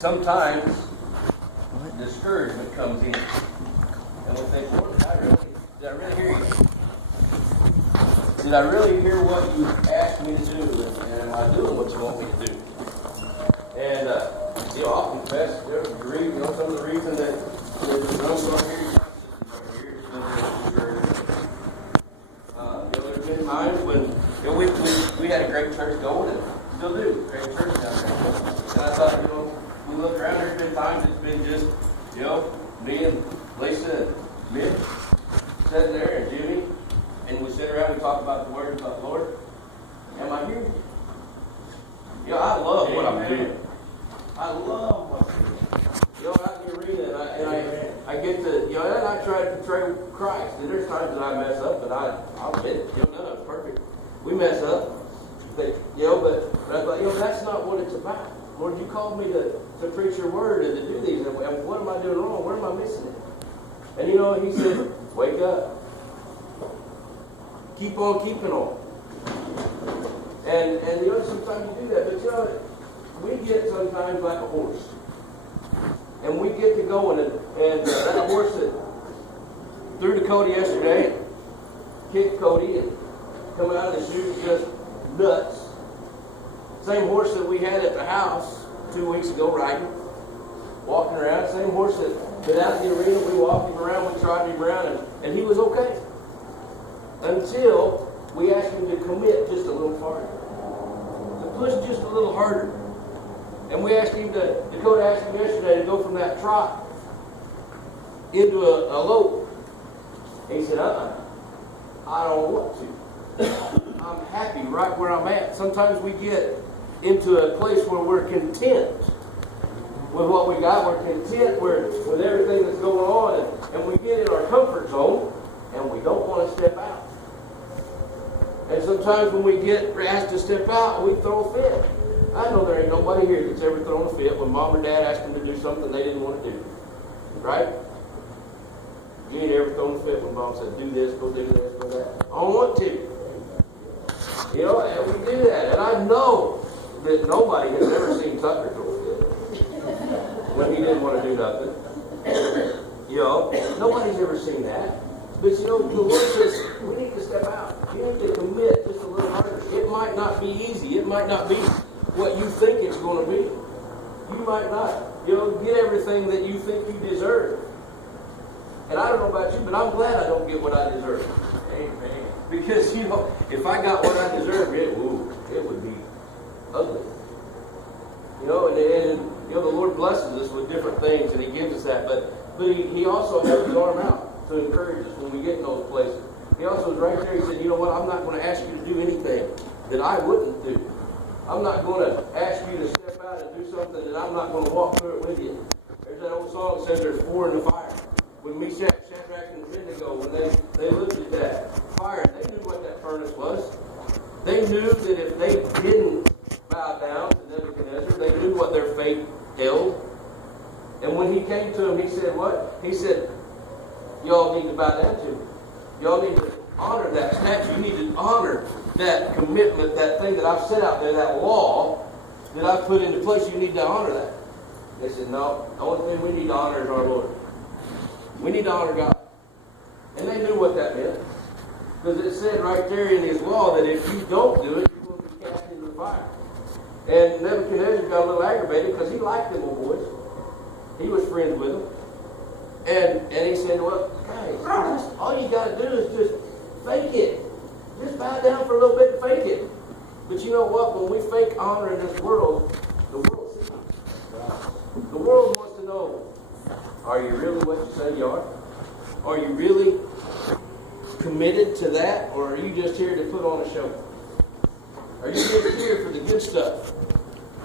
Sometimes discouragement comes in, and we think, Lord, did I really hear you? Did I really hear what you asked me to do, and am I doing what you want me to do? And I'll confess, some of the reason that there's there's been times when we had a great church going, and still do, great church down there. And I thought, we look around, there's been times it's been just, me and Lisa and Mitch sitting there and Jimmy, and we sit around, we talk about the Word, about the Lord. Am I hearing you? I love what I'm doing. I love what I'm doing. Out in the arena, and I get to, and I try to portray Christ. And there's times that I mess up, but I'll admit it. None of it's perfect. We mess up. But I thought, that's not what it's about. Lord, you called me to preach your word and to do these. And what am I doing wrong? Where am I missing it? And he said, wake up. Keep on keeping on. And sometimes you do that. But we get sometimes like a horse. And we get to going. And that horse that threw to Cody yesterday, and kicked Cody and come out of the chute just nuts. Same horse that we had at the house 2 weeks ago riding, walking around. Same horse that out in the arena, we walked him around, we trotted him around, and he was okay. Until we asked him to commit just a little farther. To push just a little harder. And we asked him Dakota asked him yesterday to go from that trot into a lope. And he said, I don't want to. I'm happy right where I'm at. Sometimes we get into a place where we're content with what we got. We're content with everything that's going on, and we get in our comfort zone, and we don't want to step out. And sometimes when we get asked to step out, we throw a fit. I know there ain't nobody here that's ever thrown a fit when mom or dad asked them to do something they didn't want to do. Right? You ain't ever thrown a fit when mom said, do this, go do this, go that. I don't want to. And we do that. And I know that nobody has ever seen Tucker throw a fit when he didn't want to do nothing. Nobody's ever seen that. But the Lord says, we need to step out. You need to commit just a little harder. It might not be easy. It might not be what you think it's going to be. You might not, get everything that you think you deserve. And I don't know about you, but I'm glad I don't get what I deserve. Amen. Because, if I got what I deserve, it would be ugly. And the Lord blesses us with different things, and He gives us that. But He also has His arm out to encourage us when we get in those places. He also was right there. He said, I'm not going to ask you to do anything that I wouldn't do. I'm not going to ask you to step out and do something that I'm not going to walk through it with you. There's that old song that says there's four in the fire. When Meshach, Shadrach, and Abednego, when they looked at that fire, they knew what that furnace was. They knew that if they didn't bow down to Nebuchadnezzar, they knew what their fate held. And when he came to them, he said what? He said, y'all need to bow down to me. Y'all need to honor that statue. You need to honor that commitment, that thing that I've set out there, that law that I've put into place. You need to honor that. They said, no, the only thing we need to honor is our Lord. We need to honor God. And they knew what that meant. Because it said right there in His law that if you don't do it, you will be cast into the fire. And Nebuchadnezzar got a little aggravated because he liked them old boys. He was friends with them. And he said, well, guys, all you got to do is just fake it. Just bow down for a little bit and fake it. But you know what? When we fake honor in this world, the world sees it. The world wants to know, are you really what you say you are? Are you really committed to that? Or are you just here to put on a show? Are you just here for the good stuff?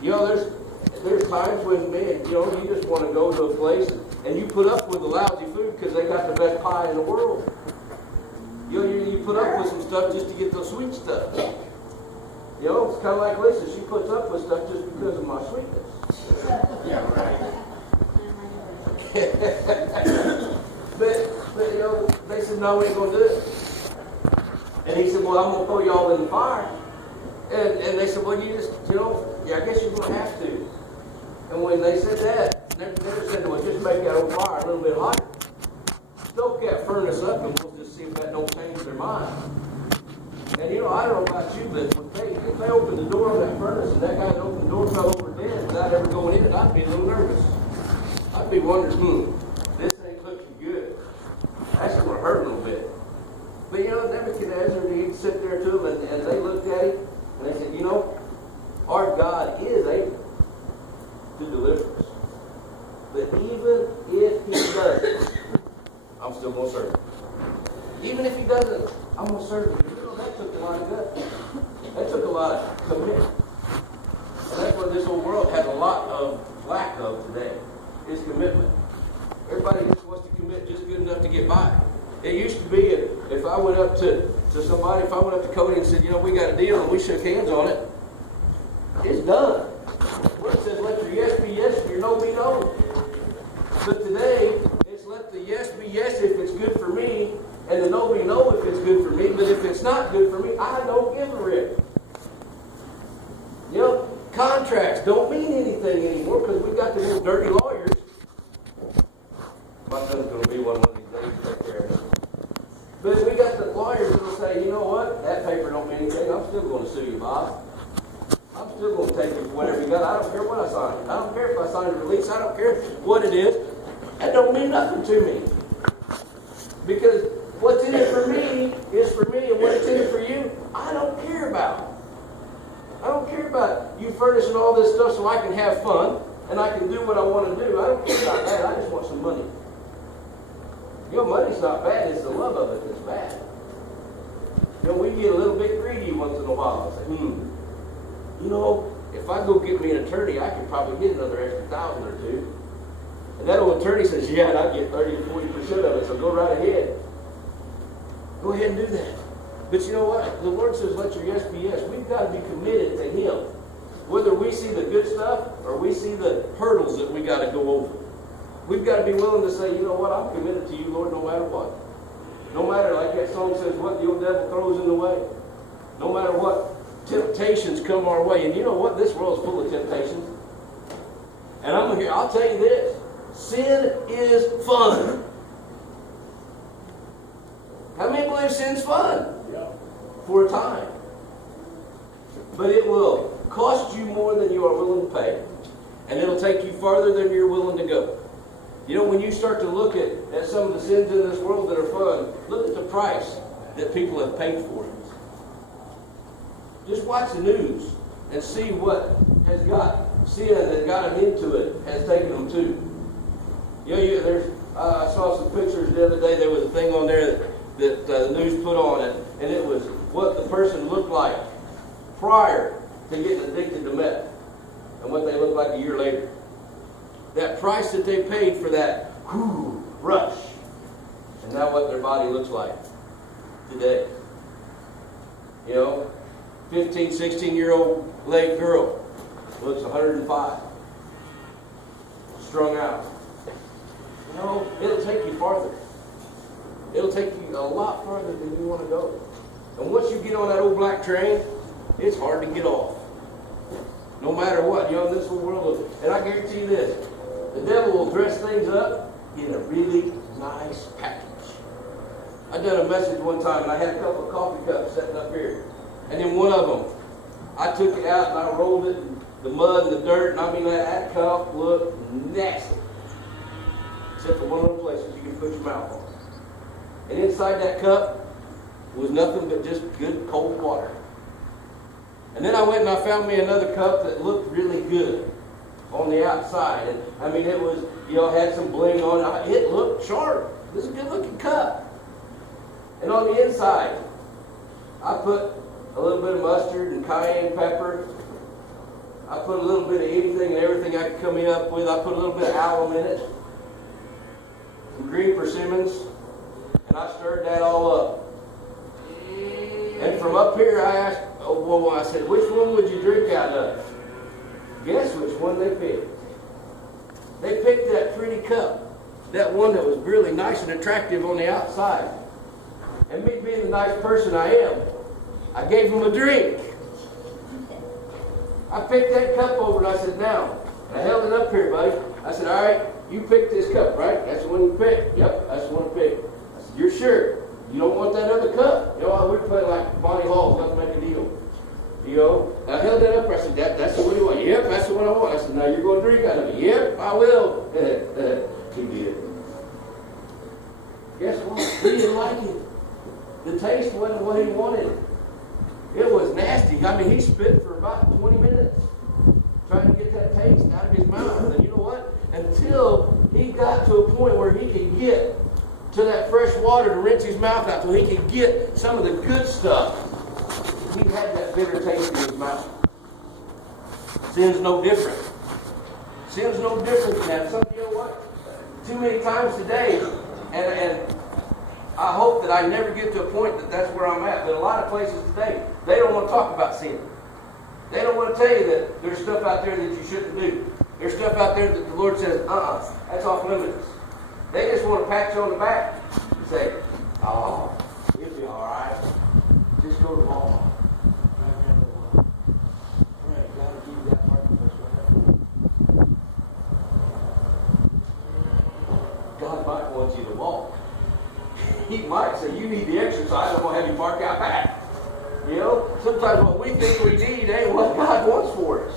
There's times when, you just want to go to a place and you put up with the lousy food because they got the best pie in the world. You put up with some stuff just to get the sweet stuff. It's kind of like Lisa. She puts up with stuff just because of my sweetness. Yeah, right. but they said, no, we ain't going to do it. And he said, well, I'm going to throw y'all in the fire. And they said, well, I guess you're going to have to. And And when they said that, never said, well, just make that old fire a little bit hotter. Stoke that furnace up and we'll just see if that don't change their mind. And you know, I don't know about you, but if they opened the door of that furnace and that guy that opened the door fell over dead without ever going in it, I'd be a little nervous. I'd be wondering, this ain't looking good. That's going to hurt a little bit. But you know, Nebuchadnezzar, he'd sit there to them and they looked at him and they said, you know, our God is able to deliver us. But even if he doesn't, I'm still going to serve him. Even if he doesn't, I'm going to serve him. You know, that took a lot of guts. That took a lot of commitment. And that's what this whole world has a lot of lack of today, is commitment. Everybody just wants to commit just good enough to get by. It used to be if I went up to somebody, if I went up to Cody and said, you know, we got a deal and we shook hands on it, it's done. Where it says let your yes be yes and your no be no. But today, it's let the yes be yes if it's good for me, and the no be no if it's good for me, but if it's not good for me, I don't give a rip. You know, contracts don't mean anything anymore because we've got the little dirty lawyers. My son's going to be one of these days back there. But we got the lawyers that will say, you know what, that paper don't mean anything. I'm still going to sue you, Bob. I'm still going to take you for whatever you got. I don't care what I sign. I don't care if I sign a release. I don't care what it is. That don't mean nothing to me. Because what's in it for me is for me, and what's in it for you, I don't care about. I don't care about you furnishing all this stuff so I can have fun and I can do what I want to do. I don't care about that. I just want some money. You know, money's not bad. It's the love of it that's bad. You know, we get a little bit greedy once in a while. Say, you know, if I go get me an attorney, I could probably get another extra $1,000 or $2,000. And that old attorney says, yeah, and I get 30 to 40% of it, so go right ahead. Go ahead and do that. But you know what? The Lord says, let your yes be yes. We've got to be committed to Him. Whether we see the good stuff or we see the hurdles that we got to go over. We've got to be willing to say, you know what? I'm committed to you, Lord, no matter what. No matter, like that song says, what the old devil throws in the way. No matter what temptations come our way. And you know what? This world is full of temptations. And I'll tell you this. Sin is fun. How many believe sin's fun? Yeah. For a time. But it will cost you more than you are willing to pay. And it'll take you farther than you're willing to go. You know, when you start to look at some of the sins in this world that are fun, look at the price that people have paid for it. Just watch the news and see what has got sin that got them into it has taken them to. You know, I saw some pictures the other day. There was a thing on there that the news put on it, and it was what the person looked like prior to getting addicted to meth and what they looked like a year later. That price that they paid for that rush, and now what their body looks like today. You know, 15, 16-year-old leg girl looks 105, strung out. You know, it'll take you farther. It'll take you a lot farther than you want to go. And once you get on that old black train, it's hard to get off. No matter what, you know, in this whole world. And I guarantee you this, the devil will dress things up in a really nice package. I done a message one time, and I had a couple of coffee cups sitting up here. And in one of them, I took it out and I rolled it in the mud and the dirt, and I mean, that cup looked nasty. Except for one of the places you can put your mouth on. And inside that cup was nothing but just good cold water. And then I went and I found me another cup that looked really good on the outside. And I mean, it was, you know, had some bling on it. It looked sharp. It was a good looking cup. And on the inside, I put a little bit of mustard and cayenne pepper. I put a little bit of anything and everything I could come up with. I put a little bit of alum in it. Some green persimmons. And I stirred that all up. And from up here, I asked, I said, which one would you drink out of? Guess which one they picked. They picked that pretty cup. That one that was really nice and attractive on the outside. And me being the nice person I am, I gave them a drink. I picked that cup over and I said, now, And I held it up here, buddy. I said, all right, you pick this cup, right? That's the one you pick. Yep, that's the one I picked. I said, you're sure? You don't want that other cup? You know, we're playing like Bonnie Hall, let's make a deal. You know, I held that up. I said, that's the one you want. Yep, that's the one I want. I said, now you're going to drink out of it. Yep, I will. He did. Guess what? He didn't like it. The taste wasn't what he wanted. It was nasty. I mean, he spit for about 20 minutes trying to get that taste out of his mouth. And you know what? Until he got to a point where he could get to that fresh water to rinse his mouth out, so he could get some of the good stuff, he had that bitter taste in his mouth. Sin's no different. Sin's no different than that. You know what? Too many times today, and I hope that I never get to a point that that's where I'm at, but a lot of places today, they don't want to talk about sin. They don't want to tell you that there's stuff out there that you shouldn't do. There's stuff out there that the Lord says, that's off limits. They just want to pat you on the back and say, oh, it'll be all right. Just go to the mall. God might want you to walk. He might say, you need the exercise, I'm going to have you park out back. You know, sometimes what we think we need ain't what God wants for us.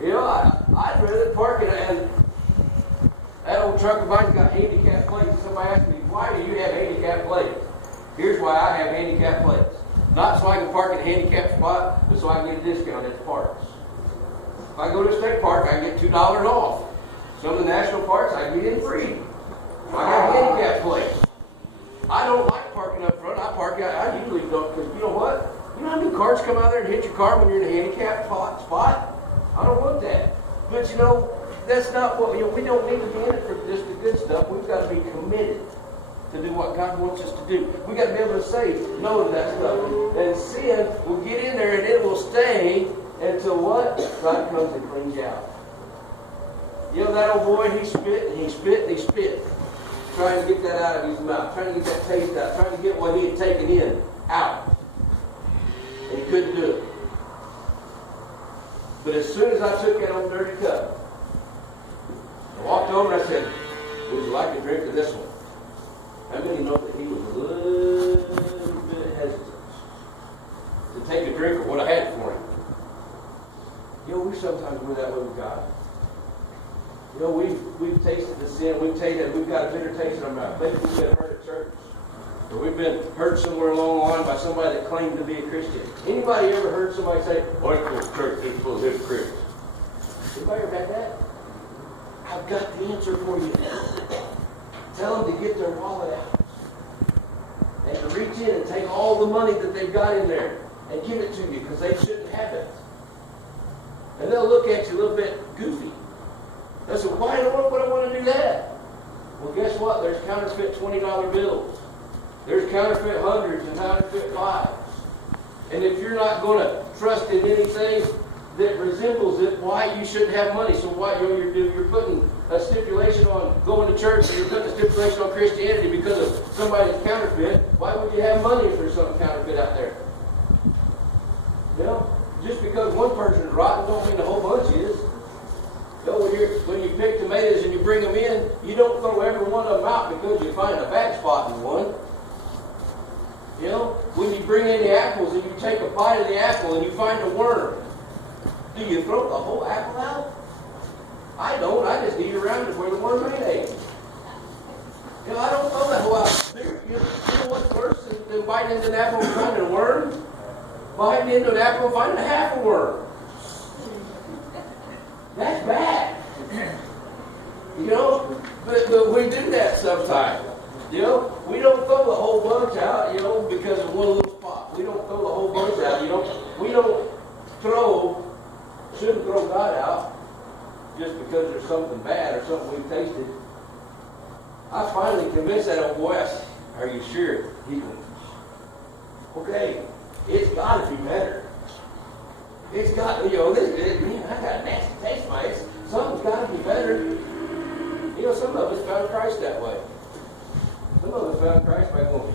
You know, I'd rather park it, and that old truck of mine's got handicap plates. Somebody asked me, why do you have handicap plates? Here's why I have handicap plates. Not so I can park in a handicap spot, but so I can get a discount at the parks. If I go to a state park, I get $2 off. Some of the national parks, I get in free. I have handicap plates. I don't like parking up front. I park out. I usually don't, because you know what? You know how many cars come out there and hit your car when you're in a handicapped spot? I don't want that. But you know, that's not what, we don't need to be in it for just the good stuff. We've got to be committed to do what God wants us to do. We've got to be able to say no to that stuff. And sin will get in there and it will stay until what? God comes and cleans you out. You know that old boy, he spit and he spit and he spit. Trying to get that out of his mouth. Trying to get that taste out. Trying to get what he had taken in out. And he couldn't do it. But as soon as I took that old dirty cup, I walked over and I said, would you like a drink of this one? How many know that he was a little bit hesitant to take a drink of what I had for him? You know, we sometimes we're that way with God. You know, we've tasted the sin, we've got a bitter taste in our mouth. Maybe we've been hurt at church. Or we've been hurt somewhere along the line by somebody that claimed to be a Christian. Anybody ever heard somebody say, oh, it's full of church, it's full of hypocrites? Anybody ever had that? I've got the answer for you. Tell them to get their wallet out. And to reach in and take all the money that they've got in there and give it to you because they shouldn't have it. And they'll look at you a little bit goofy. They say, why would I want to do that? Well, guess what? There's counterfeit $20 bills. There's counterfeit hundreds and counterfeit fives. And if you're not going to trust in anything that resembles it, why you shouldn't have money? So why you're putting a stipulation on going to church, and you're putting a stipulation on Christianity because of somebody that's counterfeit. Why would you have money if there's something counterfeit out there? You know, just because one person is rotten don't mean the whole bunch is. You know, when you pick tomatoes and you bring them in, you don't throw every one of them out because you find a bad spot in one. You know, when you bring in the apples and you take a bite of the apple and you find a worm, do you throw the whole apple out? I don't. I just eat around it where the worm ain't ate. You know, I don't throw that whole out. You know what's worse than biting into an apple and finding a worm? Biting into an apple and finding a half a worm. That's bad. You know, but we do that sometimes. You know, we don't throw the whole bunch out, you know, because of one little spot. We don't throw the whole bunch out, you know. We shouldn't throw God out just because there's something bad or something we've tasted. I finally convinced that old boy, I said, are you sure? He goes, okay, it's got to be better. It's got, you know, man, I got a nasty taste, man. Something's got to be better. You know, some of us found Christ that way. Some of us found Christ by going,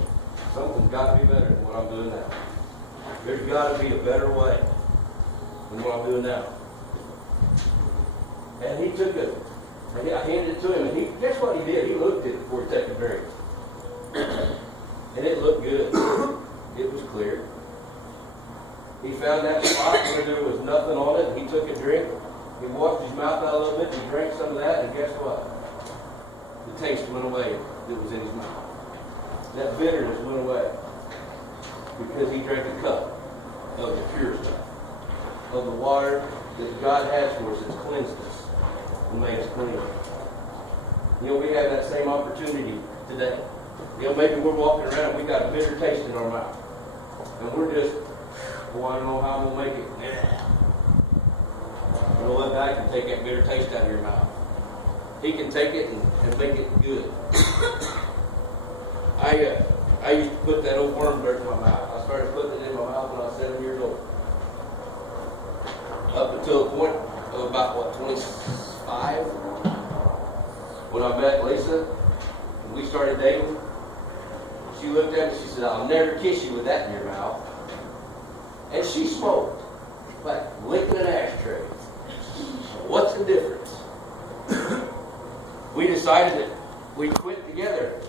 something's got to be better than what I'm doing now. There's got to be a better way than what I'm doing now. And he took it. I handed it to him, and guess what he did? He looked at it before he took a drink. And it looked good. It was clear. He found that spot where there was nothing on it, and he took a drink. He washed his mouth out a little bit, and he drank some of that, and guess what? The taste went away that was in his mouth. That bitterness went away. Because he drank a cup of the pure stuff. Of the water that God has for us that's cleansed us and made us clean. We have that same opportunity today. Maybe we're walking around and we got a bitter taste in our mouth. And we're just, oh, I don't know how I'm going to make it. Yeah. You know what? God can take that bitter taste out of your mouth. He can take it and make it good. I used to put that old worm dirt in my mouth. I started putting it in my mouth when I was 7 years old. Up until a point of about, 25? When I met Lisa, and we started dating, she looked at me and she said, I'll never kiss you with that in your mouth. And she smoked, like licking an ashtray. What's the difference? We decided that we'd quit together.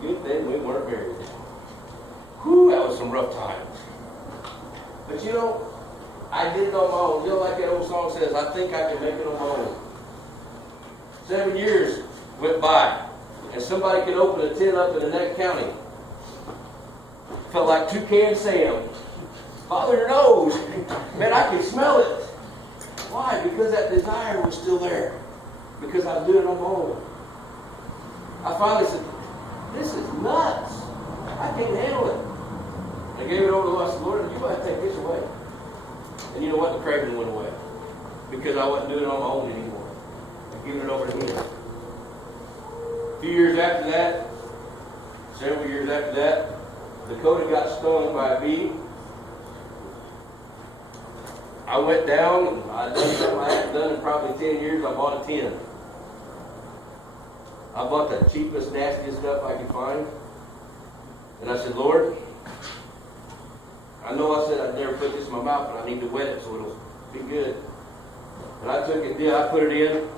Good thing we weren't married. Whew, that was some rough times. But I did it on my own. Like that old song says, I think I can make it on my own. 7 years went by, and somebody could open a tin up in Annette County. Felt like Toucan Sam. Father knows. Man, I can smell it. Why? Because that desire was still there. Because I was doing it on my own. I finally said, this is nuts. I can't handle it. I gave it over to the Lord. I said, Lord, you might take this away. And you know what? The craving went away. Because I wasn't doing it on my own anymore. I gave it over to Him. A few years after that, several years after that, Dakota got stung by a bee. I went down, and I done something I hadn't done in probably 10 years. I bought a tin. I bought the cheapest, nastiest stuff I could find. And I said, Lord, I know I said I'd never put this in my mouth, but I need to wet it so it'll be good. And I took it, I put it in,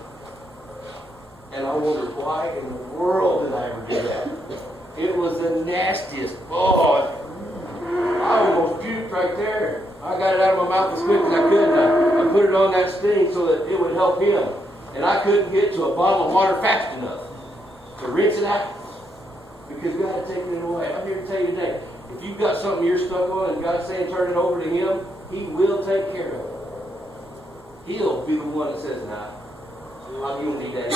and I wondered, why in the world did I ever do that? It was the nastiest. Oh, I almost puked right there. I got it out of my mouth as quick as I could, and I put it on that sting so that it would help him. And I couldn't get to a bottle of water fast enough to rinse it out because God had taken it away. I'm here to tell you today, if you've got something you're stuck on and God's saying turn it over to Him, He will take care of it. He'll be the one that says, nah, you don't need that.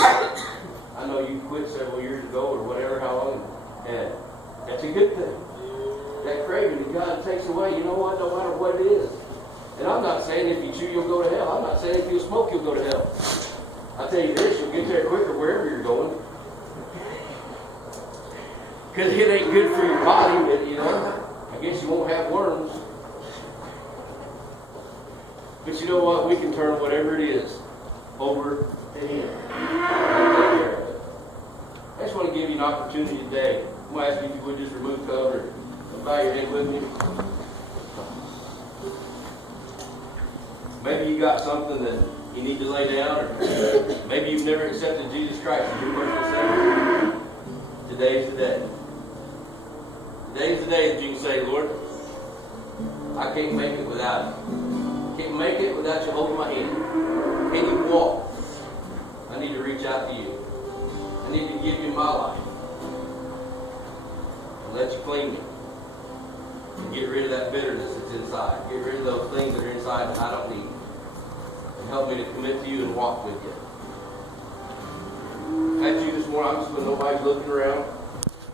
I know you quit several years ago or whatever, how long, and that's a good thing. That craving that God takes away, you know what, no matter what it is. And I'm not saying if you chew, you'll go to hell. I'm not saying if you smoke, you'll go to hell. I'll tell you this, you'll get there quicker wherever you're going. Because it ain't good for your body, but, I guess you won't have worms. But you know what? We can turn whatever it is over to Him. I just want to give you an opportunity today. I'm going to ask you if you would just remove the cover and bow your head with me. Maybe you got something that you need to lay down, or maybe you've never accepted Jesus Christ as your personal Savior. Today's the day. Today's the day that you can say, Lord, I can't make it without you. Can't make it without you holding my hand. Can't even walk. I need to reach out to you. I need to give you my life. And let you clean me. And get rid of that bitterness that's inside. Get rid of those things that are inside that I don't need. And help me to commit to you and walk with you. That's you this morning. I'm just when nobody's looking around.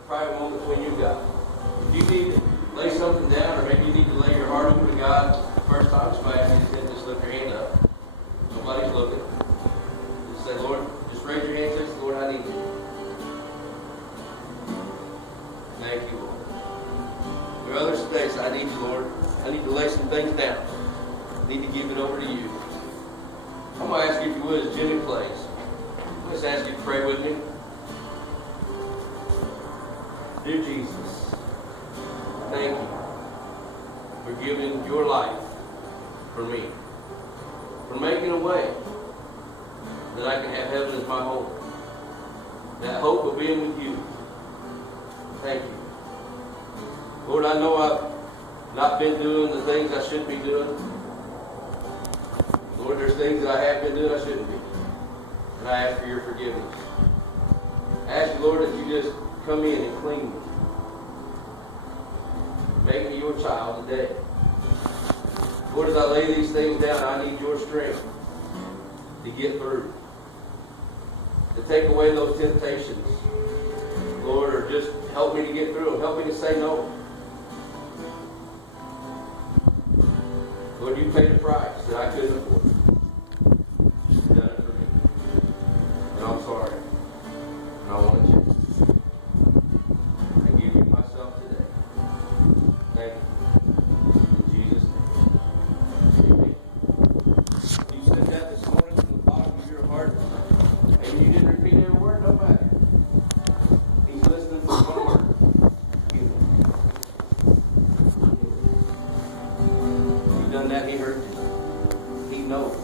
Private moment between you and God. If you need to lay something down, or maybe you need to lay your heart over to God first time, somebody asks you to just lift your hand up. Nobody's looking. Just say, Lord, just raise your hand and say, Lord, I need you. Thank you, Lord. There are others today say, I need you, Lord. I need to lay some things down. I need to give it over to you. I'm going to ask you if you would, as Jimmy plays. I'm just ask you to pray with me. Dear Jesus, thank you for giving your life for me, for making a way that I can have heaven as my home. That hope of being with you. Thank you. Lord, I know I've not been doing the things I should be doing. Lord, there's things that I have been doing I shouldn't be. And I ask for your forgiveness. I ask you, Lord, that you just come in and clean me. Make me your child today. Lord, as I lay these things down, I need your strength to get through. To take away those temptations. Lord, or just help me to get through them. Help me to say no. Lord, you paid a price that I couldn't afford. You've done it for me. And I'm sorry. And I want to change. I give you myself today. Thank you. In Jesus' name. Amen. You said that this morning from the bottom of your heart. And you didn't repeat every word, no matter. He's listening for one word. You've done that, he heard you. He knows.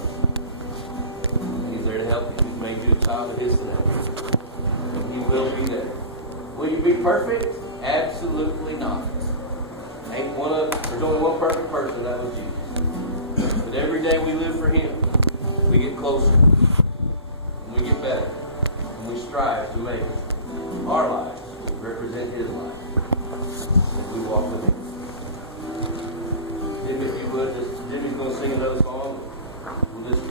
He's there to help you. He's made you a child of his today. And he will be there. Will you be perfect? Absolutely not. There's only one perfect person, that was Jesus. But every day we live for him, we get closer. And we get better. And we strive to make our lives represent his life. As we walk with him. Jimmy, if you would, Jimmy's going to sing another song. We'll just